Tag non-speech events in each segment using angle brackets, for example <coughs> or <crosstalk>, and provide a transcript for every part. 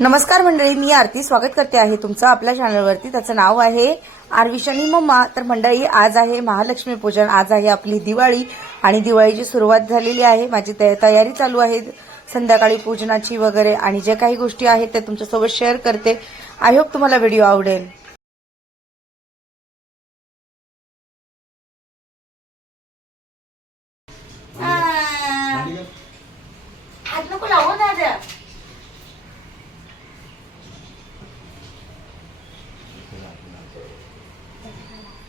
नमस्कार मंडळी मी आरती. स्वागत करते आहे तुमचं आपल्या चॅनलवरती त्याचं नाव आहे आरविशनी मम्मा. तर मंडळी आज आहे महालक्ष्मी पूजन. आज आहे आपली दिवाळी आणि दिवाळीची सुरुवात झालेली आहे. माझी तया- तयारी चालू आहे संध्याकाळी पूजनाची वगैरे आणि ज्या काही गोष्टी आहेत त्या तुमच्यासोबत शेअर करते. आय होप तुम्हाला व्हिडिओ आवडेल हात नको लावू दादा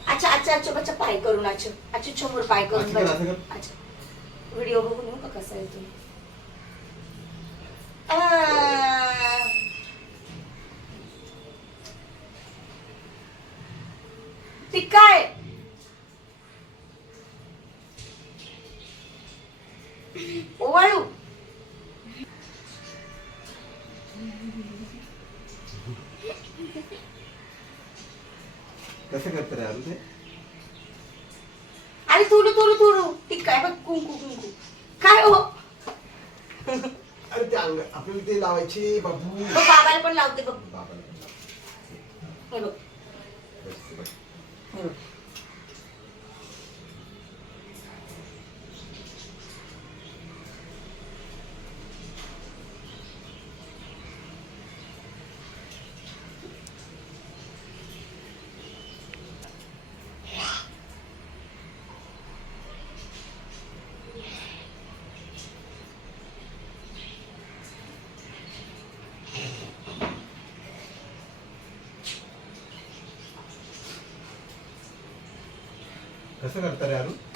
अच्छा अच्छा अच्छा बच्चा पाय करून अच्छा अच्छा समोर पाय करून असं कर, असं बघ. कर. अच्छा व्हिडिओ बघून येऊ का कसा आहे तुम्ही आ. ती काय ओवाळू कसं करतं रे अरू ते अरे थोडं थोडं थोडं ती काय बघ कुंकू कुंकू. काय हो? अरे ते अंग आपल्याला ते लावायचे बाबू. बाबाला पण लावते बघ बाबाला. हे बघ बस, बस. हे बघ कसं करतं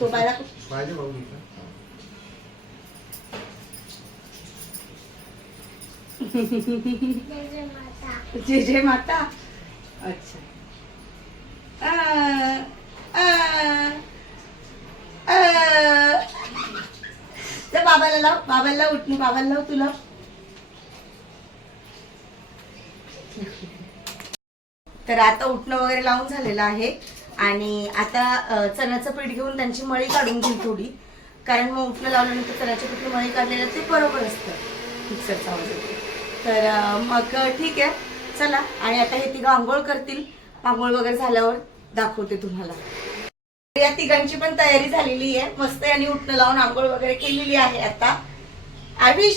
तो बाय दाखव. पाहिजे बाबू इथं. जय जय माता अच्छा आ, आ, आ. तर बाबाला लाव बाबाला लाव उठणे बाबाला लाव तुला तर आता उठणं वगैरे लावून झालेलं आहे आणि आता चण्याचं पीठ घेऊन त्यांची मळी काढून घेऊ थोडी. कारण मग उठणं लावल्यानंतर चण्याच्या पीठ मळी काढलेलं ते बरोबर असतं मिक्सरचा वगैरे तर मग ठीक आहे. चला आणि आता हे तिघं आंघोळ करतील. आंघोळ वगैरे झाल्यावर दाखवते तुम्हाला. या तिघांची पण तयारी झालेली आहे. मस्त यांनी उठणं लावून आंघोळ वगैरे केलेली आहे आता. आविष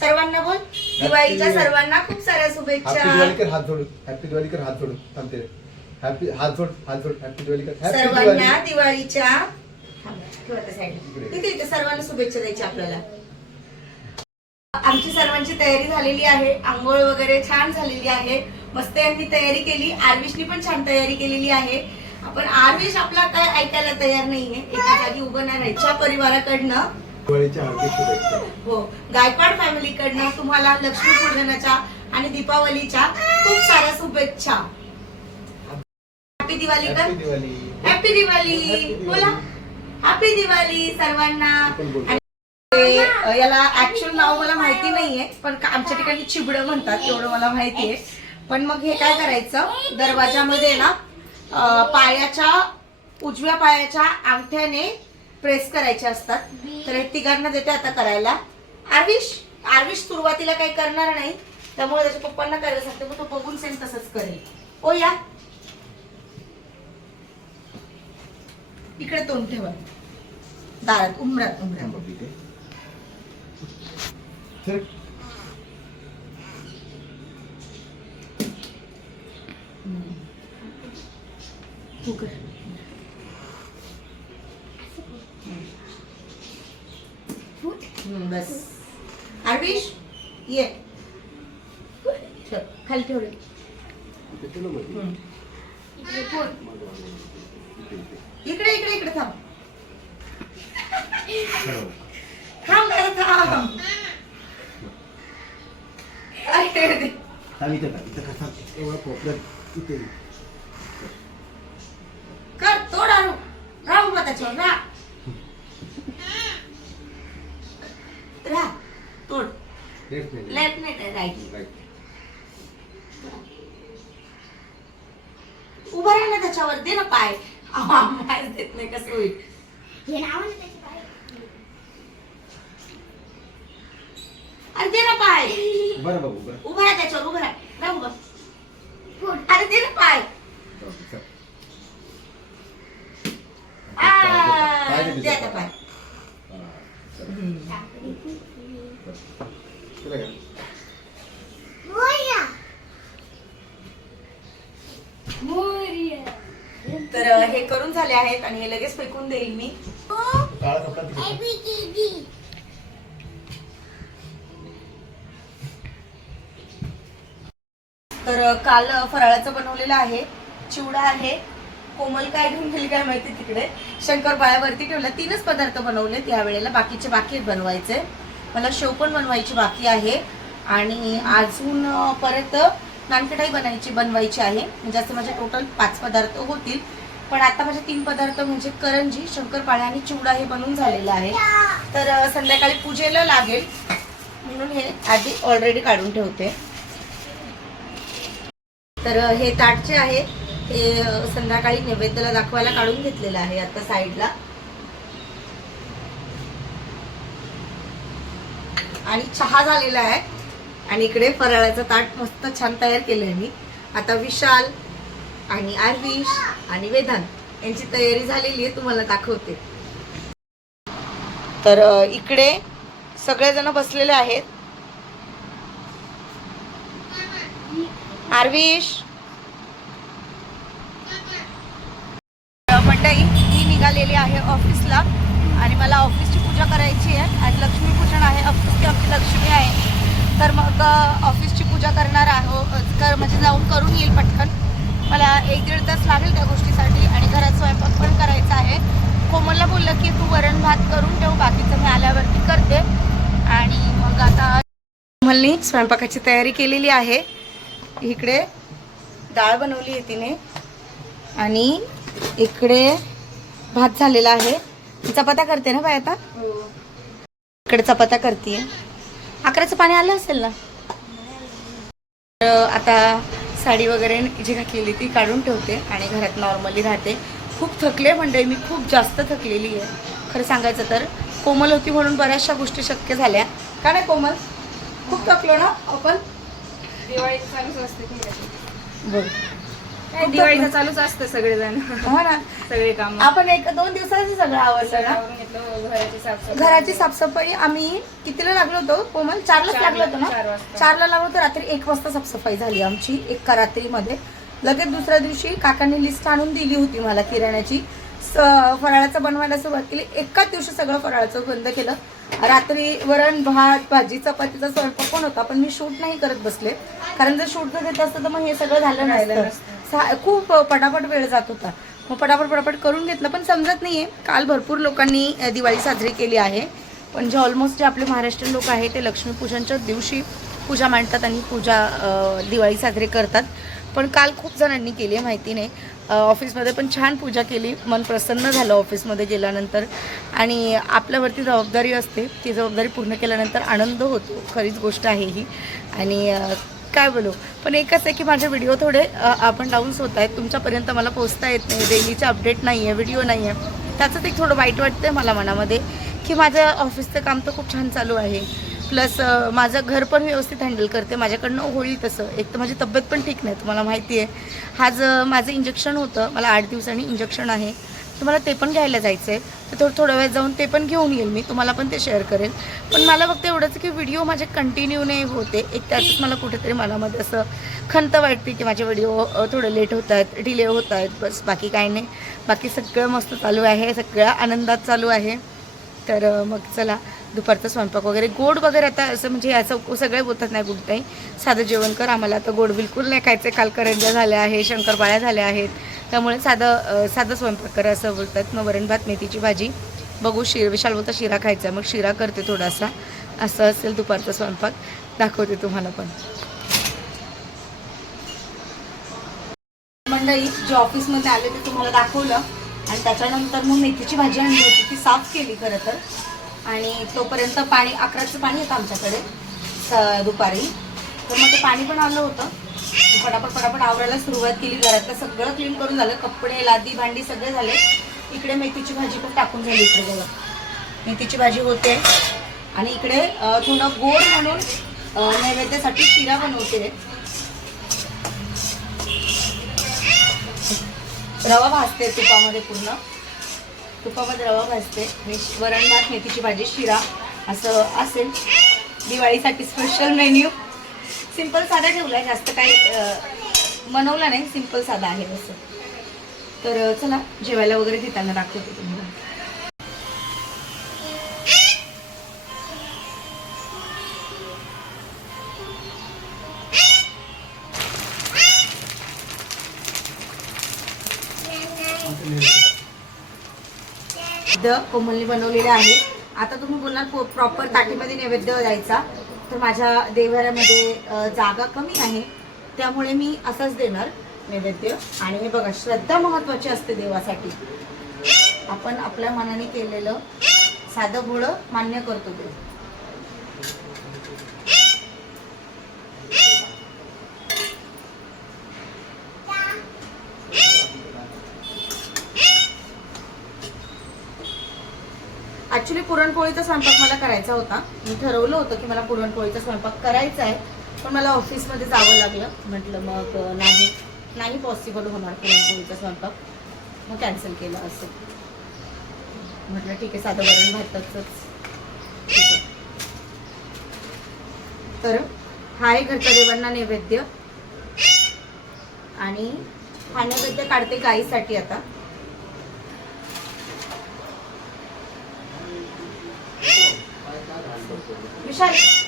सर्वांना बोल. दिवाळीच्या सर्वांना खूप साऱ्या हॅपी दिवाळी शुभेच्छा कर हात जोडून. हॅपी दिवाळी कर हात जोडून. थांबते. हॅपी हात जोड हात जोड हॅपी दिवाळी कर. हॅपी सर्वांना दिवाळी दिवाळीच्या थांबा, ठेवा त्या साईडला. तिथे इथे सर्वांना शुभेच्छा द्यायची आपल्याला. आमची सर्वांची तयारी झालेली आहे. आंघोळ वगैरे छान झालेली आहे. मस्त यांनी तयारी केली. आरविशनी पण छान तयारी केलेली आहे. आपण आरविश आपला काय ऐकायला तयार नाहीये. एका जागी उभं नाही राहायच्या परिवाराकडनं. दिवाळीच्या हार्दिक शुभेच्छा. हो. गायकवाड फॅमिलीकडनं तुम्हाला लक्ष्मीपूजनाच्या आणि दीपावलीच्या खूप साऱ्या शुभेच्छा. हॅपी दिवाळी कर happy Diwali happy Diwali Happy Diwali. बोला. हॅपी दिवाळी सर्वांना. आपण बोलतो. आणि ते, अ, याला ऍक्च्युअल नाव मला माहिती नाहीये पण का- आमच्या ठिकाणी चिबड म्हणतात एवढं मला माहिती आहे पण मग हे काय करायचं? दरवाजामध्ये ना अ, पायाच्या उजव्या पायाच्या अंगठ्याने प्रेस करायचे असतात. तर हे तिघांना देते आता करायला. आर्विश आर्विश सुरुवातीला काही करणार नाही. त्यामुळे त्याच्या पप्पांना करायला सांगते मग तो बघून सेम तसंच करेल. ओ या. इकडे तोंड ठेवा. दारात उमरात उमरात बस. आरविश ये. खाली ठेवले. इकडे इकडे इकडे थांब. थांब जरा थांब. अरे रे. कर तोड आणू राहू मग त्याच्यावर राह राह तोड लेफ्ट नाही राईट उभा राहा ना त्याच्यावर दे ना पाय आवा, पाय देत नाही कसं होईल अरे दे ना पाय बरं बाबू बरं उभा राहा त्याच्यावर उभा राहा राह उभा अरे दे ना पाय आ, दे आता पाय तर हे करून झाले आहेत आणि हे लगेच फेकून देईल मी. तर काल फराळाचं बनवलेलं आहे. चिवडा आहे. कोमल काय घेऊन गेली काय माहिती तिकडे. शंकरपाळ्यावरती ठेवला. तीनच पदार्थ बनवले त्या वेळेला. बाकीचे बाकी बनवायचे. मला शेव पण बनवायची बाकी आहे. आणि अजून परत नानकटाई बनायची बनवायची आहे. म्हणजे असं माझे टोटल पाच पदार्थ होतील. पण आता माझे तीन पदार्थ म्हणजे करंजी शंकरपाळ्या आणि चिवडा हे बनवून झालेलं आहे. तर संध्याकाळी पूजेला लागेल. म्हणून हे आधी ऑलरेडी काढून ठेवते. तर हे ताट जे आहे हे संध्याकाळी नैवेद्याला दाखवायला काढून घेतलेलं आहे आता साईडला. आणि चहा झालेला आहे. आणि इकडे फराळाचं ताट मस्त छान तयार केलंय मी. आता विशाल आणि आरविश आणि वेदांत यांची तयारी झालेली आहे तुम्हाला दाखवते. तर इकडे सगळेजण बसलेले आहेत. आरविश. मंडळी मी निघालेली आहे ऑफिसला आणि मला ऑफिसची पूजा करायची आहे आज लक्ष्मीपूजन आहे. ऑफिसची आमची लक्ष्मी आहे. तर मग ऑफिसची पूजा करणार आहो कर म्हणजे जाऊन करून येईल पटकन. मला एक दीड तास लागेल त्या गोष्टीसाठी आणि घरात स्वयंपाक पण करायचा आहे. कोमलला बोललं की तू वरण भात करून ठेव बाकीचं मी आल्यावरती करते. आणि मग आता कोमलनी स्वयंपाकाची तयारी केलेली आहे. इकडे डाळ बनवली आहे तिने. आणि इकडे भात झालेला आहे. चपात्या करते ना बाय आता? इकडे चपात्या करते अकराचं पाणी आलं असेल ना? तर आता साडी वगैरे जी घातलेली ती काढून ठेवते आणि घरात नॉर्मली राहते. खूप थकले म्हणजे मी खूप जास्त थकलेली आहे. खरं सांगायचं तर कोमल होती म्हणून बऱ्याचशा गोष्टी शक्य झाल्या. का नाही कोमल? खूप थकलो ना आपण? दिवाळीचं चालूच असते काय दिवाळीचं चालूच असतं सगळेजण. हो ना. सगळे काम. आपण एक दोन दिवसाचं सगळं आवडलं ना? घराची साफसफाई. आम्ही कितीला लागलो होतो? कोमल चारलाच चारला- लागलो होतो ना. चारला लागलो होतो रात्री एक वाजता साफसफाई झाली आमची एका रात्रीमध्ये. लगेच दुसऱ्या दिवशी काकांनी लिस्ट आणून दिली होती मला किराण्याची. फराळाचं बनवायला सुरुवात केली. एकाच दिवशी सगळं फराळाचं बंद केलं. रात्री वरण भात भाजी चपातीचा स्वयंपाक पण होता पण मी शूट नाही करत बसले. कारण जर शूट करत असतं तर मग हे सगळं झालं नसतं. सा- खूप पटापट वेळ जात होता. मग पटापट पटापट करून घेतलं पण समजत नाही आहे काल भरपूर लोकांनी दिवाळी साजरी केली आहे. पण जे ऑलमोस्ट जे आपले महाराष्ट्रीयन लोक आहेत ते लक्ष्मीपूजनच्या दिवशी पूजा मांडतात आणि पूजा दिवाळी साजरी करतात. पण काल खूप जणांनी केली आहे माहिती नाही. ऑफिसमध्ये पण छान पूजा केली. मन प्रसन्न झालं ऑफिसमध्ये गेल्यानंतर. आणि आपल्यावरती जबाबदारी असते. ती जबाबदारी पूर्ण केल्यानंतर आनंद होतो. खरीच गोष्ट आहे ही. आणि काय बोलू? पण एकच आहे की माझे व्हिडिओ थोडे आपण डाऊन्स होत आहेत. तुमच्यापर्यंत मला पोचता येत नाही. डेलीचे अपडेट नाही आहे व्हिडिओ नाही आहे त्याचंच एक थोडं वाईट वाटतं आहे मला मनामध्ये की माझं ऑफिसचं काम तर खूप छान चालू आहे. प्लस माझं घर पण व्यवस्थित हँडल करते. माझ्याकडनं होईल तसं. एक तर माझी तब्येत पण ठीक नाही तुम्हाला माहिती आहे आज जर माझं इंजेक्शन होतं. मला आठ दिवसांनी इंजेक्शन आहे. मला ते पण घ्यायला जायचं आहे तर थोडं थोड्या वेळ जाऊन ते पण घेऊन येईल मी तुम्हाला पण ते शेअर करेल पण मला फक्त एवढंच की व्हिडिओ माझे कंटिन्यू नाही होते. एक त्याचंच मला कुठेतरी मनामध्ये असं खंत वाटते की माझे व्हिडिओ थोडे लेट होत आहेत डिले होत आहेत बस बाकी काही नाही. बाकी सगळं मस्त चालू आहे सगळ्या आनंदात चालू आहे. तर मग चला दुपारचा स्वयंपाक वगैरे. गोड वगैरे आता असं म्हणजे याचं सगळे बोलतात नाही गुड नाही साधं जेवण कर आम्हाला आता गोड बिलकुल नाही खायचं काल करंजा झाल्या आहे शंकरपाळ्या झाल्या आहेत. त्यामुळे साधं साधं स्वयंपाक करा असं बोलतात. मग वरण भात मेथीची भाजी. बघू शिर विशाल बोलता शिरा खायचा. मग शिरा करते थोडासा. असं असेल दुपारचा स्वयंपाक. दाखवते तुम्हाला पण. मंडळी जे ऑफिसमध्ये आले ते तुम्हाला दाखवलं. आणि त्याच्यानंतर मग मेथीची भाजी आणली होती. ती साफ केली खरं तर. आणि तोपर्यंत पाणी अकराचं पाणी येतं आमच्याकडे स- दुपारी. तर मग ते पाणी पण आलं होतं. पटापट पटापट आवरायला सुरुवात केली. घरातलं सगळं क्लीन करून झालं. कपडे लादी भांडी सगळे झाले. इकडे मेथीची भाजी पण टाकून झाली इकडे बघा मेथीची भाजी होते. आणि इकडे थोडं गोड म्हणून नैवेद्यासाठी शिरा बनवते. रवा भाजते तुपामध्ये पूर्ण. तुपामध्ये रवा भाजते. मी वरण भात मेथीची भाजी शिरा असं असेल. दिवाळीसाठी स्पेशल मेन्यू सिंपल साधा ठेवला आहे जास्त काही बनवला नाही. सिंपल साधा आहे असं. तर चला जेवायला वगैरे घेताना दाखवते तुम्हाला. नैवेद्य कोमलने बनवलेले आहे. आता तुम्ही बोलणार प्रॉपर ताटीमध्ये नैवेद्य द्यायचा. तर माझ्या देवघरामध्ये जागा कमी आहे. त्यामुळे मी असंच देणार नैवेद्य. आणि हे बघा श्रद्धा महत्वाची असते देवासाठी. आपण आपल्या मनाने केलेलं साधं भोळं मान्य करतो देव ऍक्च्युली पुरणपोळीचा स्वयंपाक मला करायचा होता. मी ठरवलं होतं की मला पुरणपोळीचा स्वयंपाक करायचा आहे पण मला ऑफिसमध्ये जावं लागलं. म्हटलं मग नाही. नाही पॉसिबल होणार पुरणपोळीचा स्वयंपाक. मग कॅन्सल केलं असं. म्हटलं ठीक आहे साधं वरण भाताचंच. ठीक आहे. तर हा आहे घरच्या देवांना नैवेद्य. आणि हा नैवेद्य काढते गाईसाठी आता. विशाल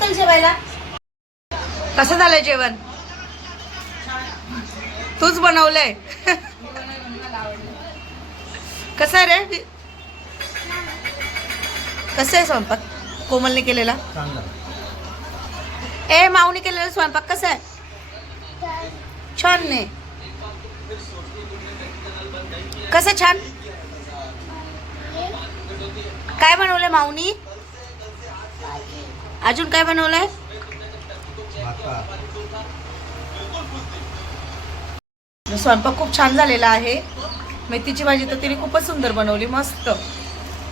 तर जेवायला? कसं झालंय जेवण? तूच बनवलंय. कसं आहे रे? कसं आहे स्वयंपाक? कोमलने केलेला? ए माऊने केलेला स्वयंपाक कसा आहे? छान ने कसं छान? काय बनवलंय माऊनी? अजून काय बनवलंय? स्वयंपाक खूप छान झालेला आहे. मेथीची भाजी तर तिने खूपच सुंदर बनवली मस्त.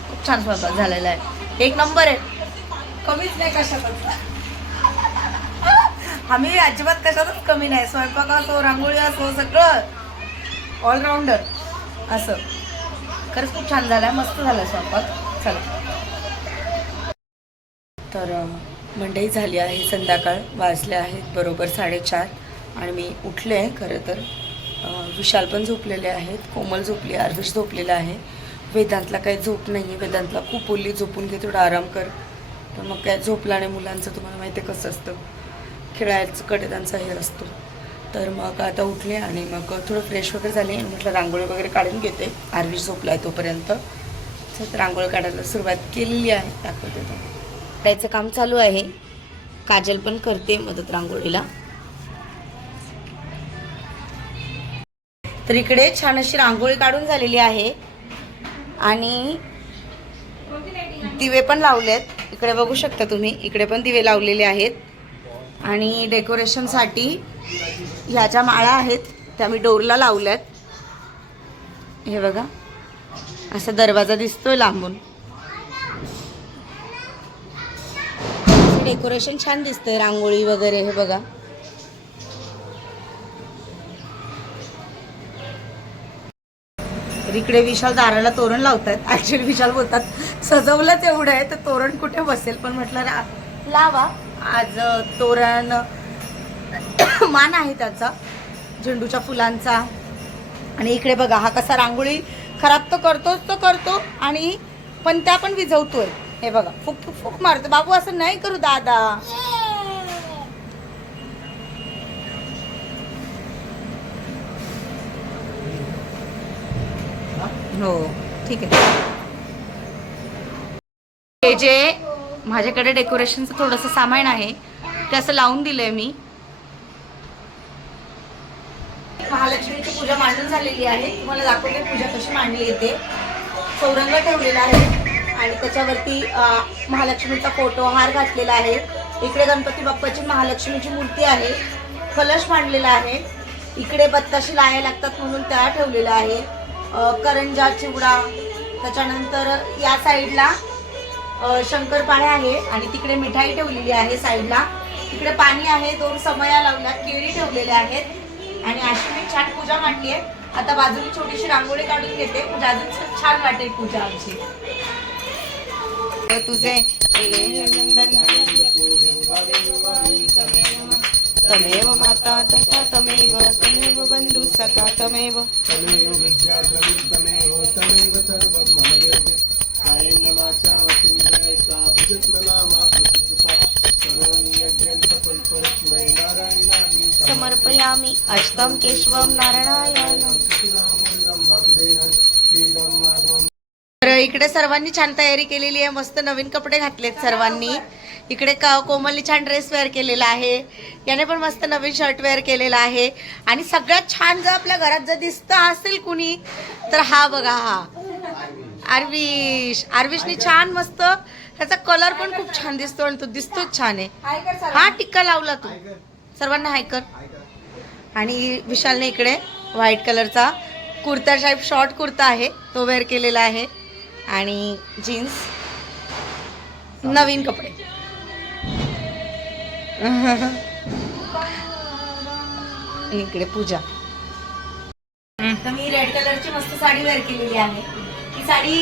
खूप छान स्वयंपाक झालेला आहे. एक नंबर आहे. कमीच नाही कशातच. आम्ही अजिबात कशातच कमी नाही. स्वयंपाक असो रांगोळी असो सगळं. ऑलराऊंडर असं. खरंच खूप छान झालं मस्त झालं स्वयंपाक. चला. तर मंडई झाली आहे संध्याकाळ वाजले आहेत बरोबर साडेचार. आणि मी उठले आहे खरं तर. विशाल पण झोपलेले आहेत कोमल झोपली आर्विश झोपलेला आहे. वेदांतला काही झोप नाही आहे वेदांतला खूप बोलली झोपून घे थोडा आराम कर. तर मग काय झोपला नाही मुलांचं तुम्हाला माहिती आहे कसं असतं? खेळायचं कडे त्यांचा हे असतो. तर मग आता उठले आणि मग थोडं फ्रेश वगैरे झाले आणि म्हटलं रांगोळी वगैरे काढून घेते. आर्विश झोपला आहे तोपर्यंत. तर रांगोळी काढायला सुरुवात केलेली आहे दाखवते तुम्हाला. काढायचं काम चालू आहे. काजल पण करते मदत रांगोळीला. तर इकडे छान अशी रांगोळी काढून झालेली आहे. आणि दिवे पण लावलेत. इकडे बघू शकता तुम्ही इकडे पण दिवे लावलेले आहेत. आणि डेकोरेशनसाठी ह्या ज्या माळा आहेत त्या मी डोरला लावल्यात. हे बघा असा दरवाजा दिसतोय लांबून. डेकोरेशन छान दिसतंय रांगोळी वगैरे हे बघा. इकडे विशाल दाराला तोरण लावतात ऍक्च्युली विशाल बोलतात सजवलंच एवढं आहे तर तोरण कुठे बसेल? पण म्हटलं लावा. आज तोरण <coughs> मान आहे त्याचा झेंडूच्या फुलांचा. आणि इकडे बघा हा कसा रांगोळी खराब तर करतोच तो करतो आणि पण त्या पण विझवतोय. हे बघा फुक फुक मारतो. बाबू असं नाही करू दादा. हो ठीक आहे. हे जे माझ्याकडे डेकोरेशनचं थोडंसं सामान आहे ते असं लावून दिलंय मी. महालक्ष्मीची पूजा मांडून झालेली आहे. तुम्हाला दाखवते पूजा कशी मांडली येते. चौरंग ठेवलेला आहे. आणि त्याच्यावरती महालक्ष्मीचा फोटो हार घातलेला आहे. इकडे गणपती बाप्पाची महालक्ष्मीची मूर्ती आहे. कलश मांडलेला आहे. इकडे बत्ताशी लाया लागतात म्हणून त्या ठेवलेल्या आहे. करंजा चिवडा त्याच्यानंतर या साईडला शंकरपाळ्या आहे आणि तिकडे मिठाई ठेवलेली आहे साईडला. तिकडे पाणी आहे दोन समया लावल्या केळी ठेवलेल्या आहेत. आणि अशी मी छान पूजा मांडली आहे. आता बाजूला छोटीशी रांगोळी काढून घेते. म्हणजे अजून छान वाटेल पूजा आमची. तुझे तमेव माता तथा तमेव तमेव बंधू सखा तमेव. तमेव तमेव तमेव सर्वं मम देवते भुजत्मनामा प्रसिद्धपा करोमि यज्ञं नारायणामि समर्पयामि अष्टम केशवम नारायणाय तर इकडे सर्वांनी छान तयारी केलेली आहे. मस्त नवीन कपडे घातलेत सर्वांनी. इकडे का कोमलनी छान ड्रेस वेअर केलेला आहे. याने पण मस्त नवीन शर्ट वेअर केलेला आहे. आणि सगळ्यात छान जर आपल्या घरात जर दिसतं असेल कुणी तर हा बघा हा. आर्विश आर्विशने छान मस्त त्याचा कलर पण खूप छान दिसतो आणि तो दिसतोच छान आहे. हा टिक्का लावला तू. सर्वांना हाय कर. आणि विशालने इकडे व्हाईट कलरचा कुर्ता टाईप शॉर्ट कुर्ता आहे. तो वेअर केलेला आहे. आणि जीन्स. नवीन कपडे. आणि इकडे पूजा. तर मी रेड कलरची मस्त साडी वेअर केलेली आहे. ही साडी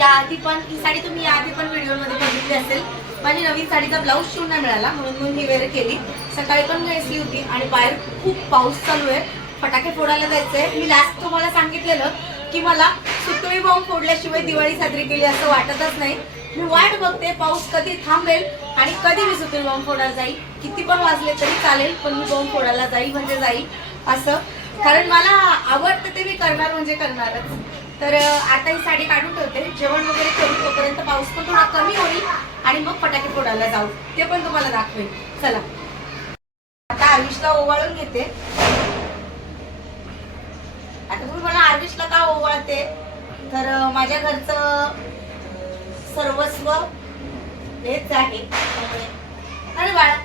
याआधी पण ही साडी तुम्ही याआधी पण व्हिडिओमध्ये बघितली असेल. माझी नवीन साडीचा ब्लाऊज शिवून नाही मिळाला म्हणून मी ही वेअर केली. सकाळी पण नेसली होती आणि बाहेर खूप पाऊस चालू आहे. फटाके फोडायला जायचंय. मी लास्ट तुम्हाला सांगितलेलं की मला सुतळी बॉम्ब फोडल्याशिवाय दिवाळी साजरी केली असं वाटतच नाही. मी वाट बघते पाऊस कधी थांबेल आणि कधी मी सुतळी बॉम्ब फोडायला जाईल. किती पण वाजले तरी चालेल पण मी बॉम्ब फोडायला जाईल म्हणजे जाईल असं. कारण मला आवडतं ते मी करणार म्हणजे करणारच. तर आता ही साडी काढून ठेवते. जेवण वगैरे करू तोपर्यंत पाऊस पण थोडा कमी होईल आणि मग फटाके फोडायला जाऊ. ते पण तुम्हाला दाखवेल चला. आता आयुषला ओवाळून घेते. आता तुम्ही मला आयुषला का ओवाळते? तर माझ्या घरचं सर्वस्व हेच आहे. अरे बाळा.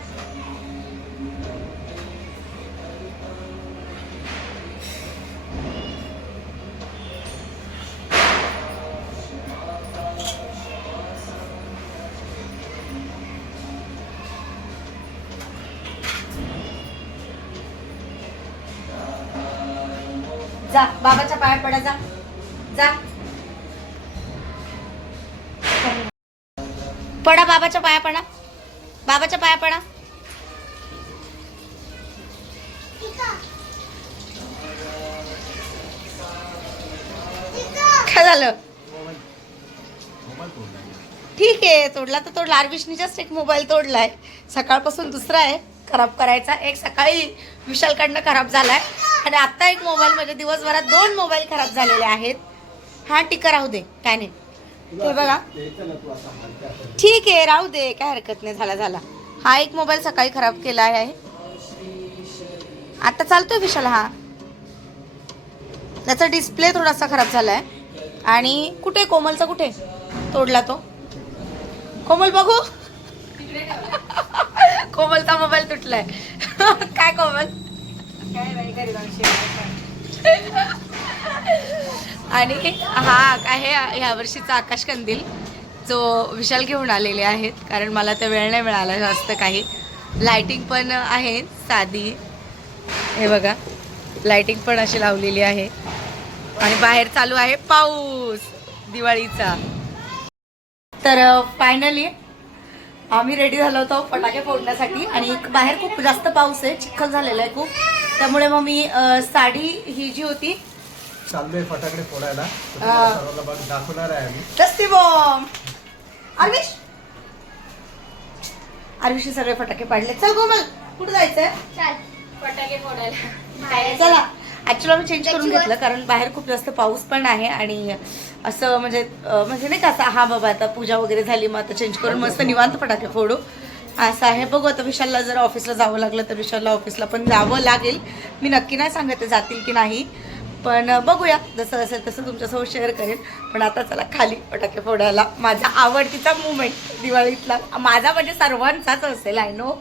जा बाबाच्या पाया पडा जा. जा. पडा बाबाच्या पाया पडा. बाबाच्या पाया पडा. काय झालं? ठीक आहे तोडला तर तोडला. आरविशनी एक मोबाईल तोडलाय. सकाळपासून दुसरा आहे खराब करायचा. एक सकाळी विशालकडनं खराब झालाय. आणि आता एक मोबाईल म्हणजे दिवसभरात दोन मोबाईल खराब झालेले आहेत. हा टिका राहू दे काय नाही. ते बघा. ठीक आहे राहू दे काय हरकत नाही झाला झाला. हा एक मोबाईल सकाळी खराब केला आहे. आता चालतोय विशाल हा. त्याचा डिस्प्ले थोडासा खराब झालाय. आणि कुठे कोमलचा? कुठे? तोडला तो. कोमल बघू. <laughs> कोमलचा मोबाईल तुटलाय. <laughs> काय कोमल? काय <laughs> आणि हा आहे ह्या वर्षीचा आकाश कंदील जो विशाल घेऊन आलेले आहेत कारण मला तर वेळ नाही मिळाला जास्त काही. लाइटिंग पण आहे साधी. हे बघा लाइटिंग पण अशी लावलेली आहे. आणि बाहेर चालू आहे पाऊस दिवाळीचा. तर फायनली आम्ही रेडी झालो होतो फटाके फोडण्यासाठी. आणि बाहेर खूप जास्त पाऊस आहे चिखल झालेला आहे खूप. त्यामुळे मग मी साडी ही जी होती चाललोय फटाकडे फोडायला. तर हा. तुम्हाला सर्वांना बघ दाखवणार आहे आम्ही. दस्ती बॉम्ब. आर्विश आर्विशने सगळे फटाके पाडले. चल कोमल कुठं जायचंय? फटाके फोडायला. चला. ऍक्च्युली आम्ही चेंज करून घेतलं कारण बाहेर खूप जास्त पाऊस पण आहे आणि असं म्हणजे अं, म्हणजे नाही का आता हा बाबा आता पूजा वगैरे झाली मग आता चेंज करून मस्त निवांत फटाके फोडू. असं आहे. बघू आता विशालला जर ऑफिसला जावं लागलं तर विशालला ऑफिसला पण जावं लागेल. मी नक्की नाही सांगत आहे जातील की नाही. पण बघूया. जसं असेल तसं तुमच्यासोबत शेअर करेन. पण आता चला खाली फटाके फोडायला. माझा आवडतीचा मुवमेंट दिवाळीतला. माझा म्हणजे सर्वांचाच असेल आय नो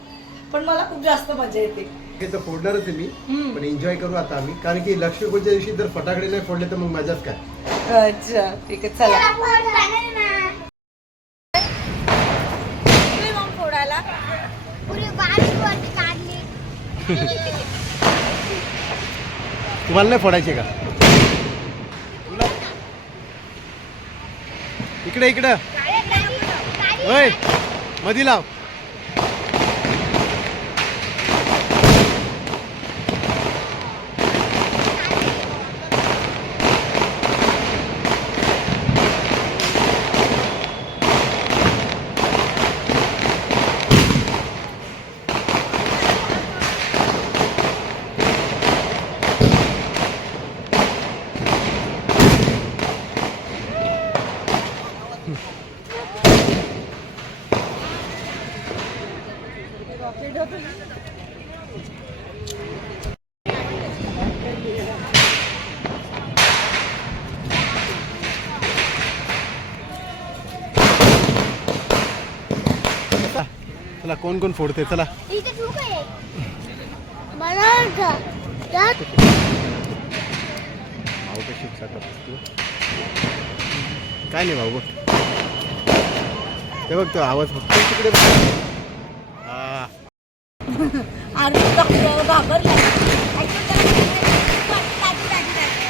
पण मला खूप जास्त मजा येते. तर फोडणारच मी. पण एन्जॉय करू आता आम्ही. कारण की लक्ष्मीपूजच्या दिवशी जर फटाकडे नाही फोडले तर मग मजाच काय? अच्छा. ठीक आहे चला. फोडायला. <laughs> तुम्हाला नाही फोडायचे का? तुला इकडे इकडं. होय मधी लाव. कोण कोण फोडते? चला. भाऊ कशी काय नाही भाऊ बघ. ते बघ तो आवाज फक्त तिकडे बघ. हा. आणि डॉक्टर घाबरला Actually त्याला दाजी, दाजी, दाजी.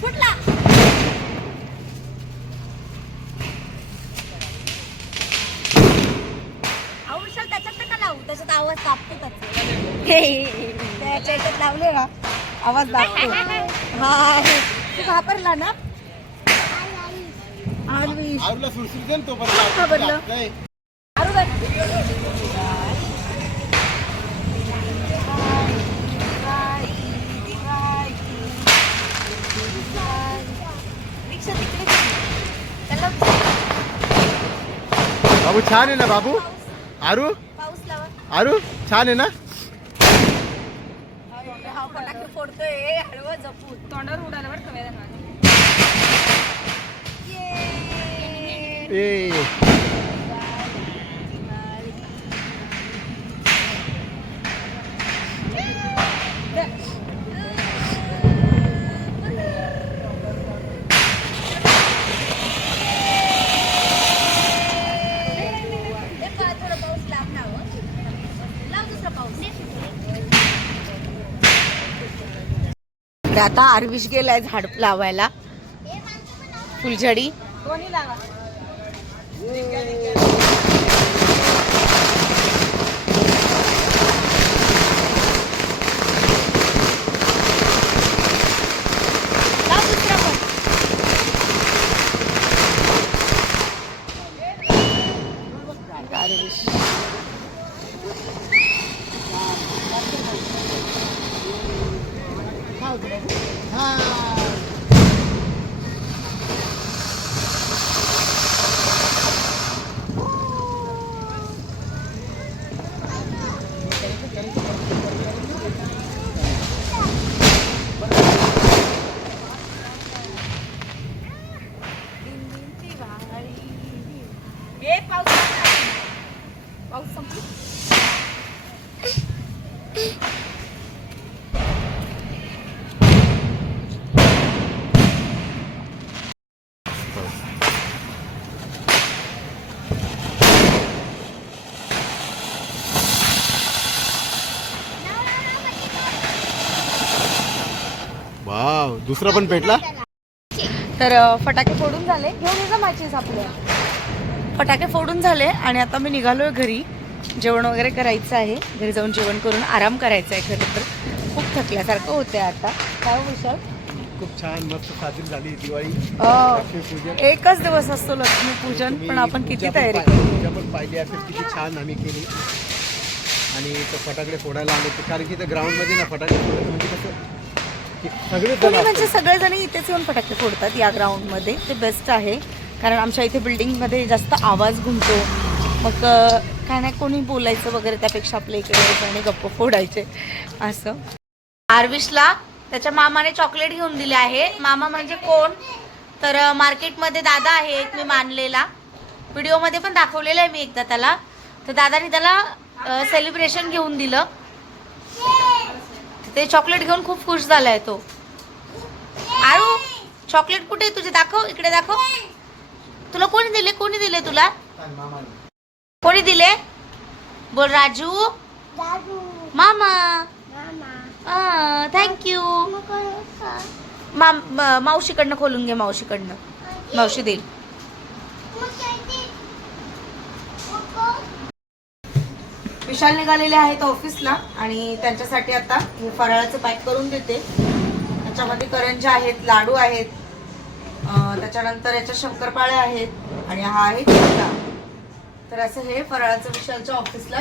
फुटला अहो, विशाल, त्याच्यात नका लावू त्याच्यात आवाज कापतो याच्यात लावले ना. आवाज दाखतो हा. तू घाबरला ना. रिक्षा तिकडे. त्याला बाबू छान आहे ना बाबू? आरू? पाऊस लावा. आरू छान आहे ना? हा फटाके फोडतोय. हळव जपून. तोंडावर उडाला बरं का वेदना? ए थोडा पाऊस लांब लाव लाव दुसरा पाऊस तर आता आरविश गेलाय झाड लावायला. फुलझडी दोन्ही लावा लाव दुसरा पण आरविश पाऊस संपला वाव दुसरा पण पेटला? तर फटाके फोडून झाले. घेऊन ये जा मॅचेस आपल्या फटाके फोडून झाले आणि आता मी निघालोय घरी. जेवण वगैरे करायचं आहे. घरी जाऊन जेवण करून आराम करायचा आहे खरं तर. खूप थकल्यासारखं होतंय आता. काय हो विशाल? खूप छान मस्त साजरी झाली दिवाळी. एकच दिवस असतो लक्ष्मीपूजन तुम्ही पण आपण किती तयारी पण पाहिली असेल किती छान आम्ही केली. आणि तो फटाकडे फोडायला आलो कारण की त्या ग्राउंडमध्ये ना फटाकडे फोडायचं म्हणजे कसं तुम्ही म्हणजे. सगळेजण इथेच येऊन फटाके फोडतात या ग्राउंडमध्ये ते बेस्ट आहे. कारण आमच्या इथे बिल्डिंगमध्ये जास्त आवाज घुमतो मग काय नाही कोणी बोलायचं वगैरे त्यापेक्षा आपल्या इकडे यायचं आणि गप्प फोडायचे. असं. आर्विशला त्याच्या मामाने चॉकलेट घेऊन दिले आहे. मामा म्हणजे कोण? तर मार्केटमध्ये दादा आहे एक मी मानलेला. व्हिडिओमध्ये पण दाखवलेला आहे मी एकदा त्याला. तर दादाने त्याला सेलिब्रेशन घेऊन दिलं. ते चॉकलेट घेऊन खूप खुश झालाय तो. आरू चॉकलेट कुठे आहे तुझे? दाखव इकडे दाखव. तुला कोणी दिले? कोणी दिले तुला. कोणी दिले? बोल राजू. मामा. मामा. थँक्यू मावशीकडनं खोलून घे मावशीकडनं. मावशी देईल मग काय ते? मग विशाल निघालेले आहेत ऑफिसला आणि त्यांच्यासाठी आता हे फराळाचं पॅक करून देते. त्याच्यामध्ये करंज्या आहेत लाडू आहेत त्याच्यानंतर याच्या शंकरपाळ्या आहेत आणि हा आहे चिवडा. तर असं हे फराळाचं विशालच्या ऑफिसला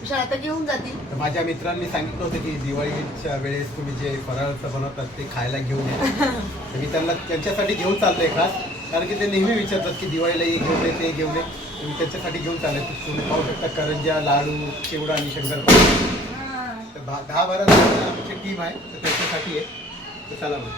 विशाल आता घेऊन जातील. तर माझ्या मित्रांनी सांगितलं होतं की दिवाळीच्या वेळेस तुम्ही जे फराळाचं बनवतात ते खायला घेऊन या. तर मी त्यांना त्यांच्यासाठी घेऊन चाललोय खास. कारण की ते नेहमी विचारतात की दिवाळीला हे घेऊन ते घेऊन मी त्यांच्यासाठी घेऊन चाललोय तर तुम्ही पाहू शकता करंजा लाडू चिवडा आणि शंकरपाळी. तर भा- दहा बारा आमची टीम आहे तर त्याच्यासाठी आहे. तर चला मग.